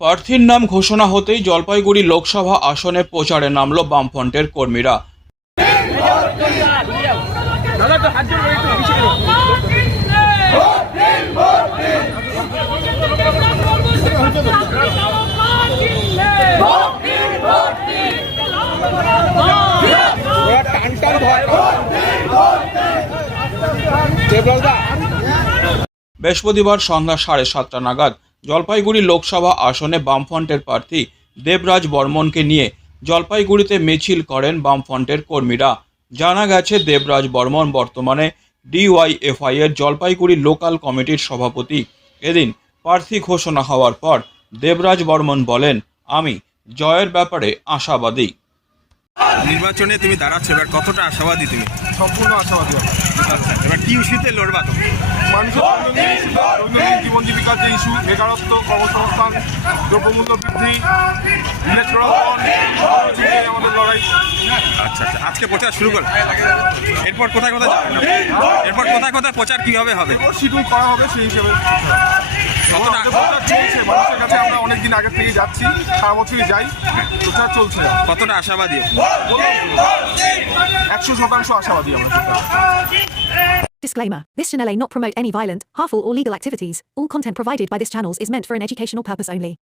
প্রার্থীর নাম ঘোষণা হতেই জলপাইগুড়ি লোকসভা আসনে প্রচারে নামল বামফ্রন্টের কর্মীরা। বৃহস্পতিবার সন্ধ্যা সাড়ে সাতটা নাগাদ জলপাইগুড়ি লোকসভা আসনে বামফ্রন্টের প্রার্থী দেবরাজ বর্মনকে নিয়ে জলপাইগুড়িতে মিছিল করেন বামফ্রন্টের কর্মীরা। জানা গেছে দেবরাজ বর্মন বর্তমানে ডিওয়াইএফআই এর জলপাইগুড়ি লোকাল কমিটির সভাপতি। এদিন প্রার্থী ঘোষণা হওয়ার পর দেবরাজ বর্মন বলেন আমি জয়ের ব্যাপারে আশাবাদী। নির্বাচনে তুমি দাঁড়াচ্ছ এবার কতটা আশাবাদী তুমি? সম্পূর্ণ আশাবাদী। আচ্ছা এবার কি ইস্যুতে লড়বা তুমি। যে ইস্যু বেকারত্ব কর্মসংস্থান দ্রব্যমূল্য বৃদ্ধি আমাদের লড়াই। আচ্ছা আচ্ছা আজকে প্রচার শুরু এরপর কোথায় কোথায় এরপর কোথায় কোথায় প্রচার কীভাবে হবে শিডিউল করা হবে সেই হিসেবে। চলছে মানুষের কাছে আমরা অনেক দিন থেকে যাচ্ছি সারা বছরই যাই প্রচার চলছে। কতটা আশাবাদী? একশো শতাংশ আশাবাদী আমরা Disclaimer This channel may not promote any violent, harmful, or legal activities. All content provided by this channel is meant for an educational purpose only.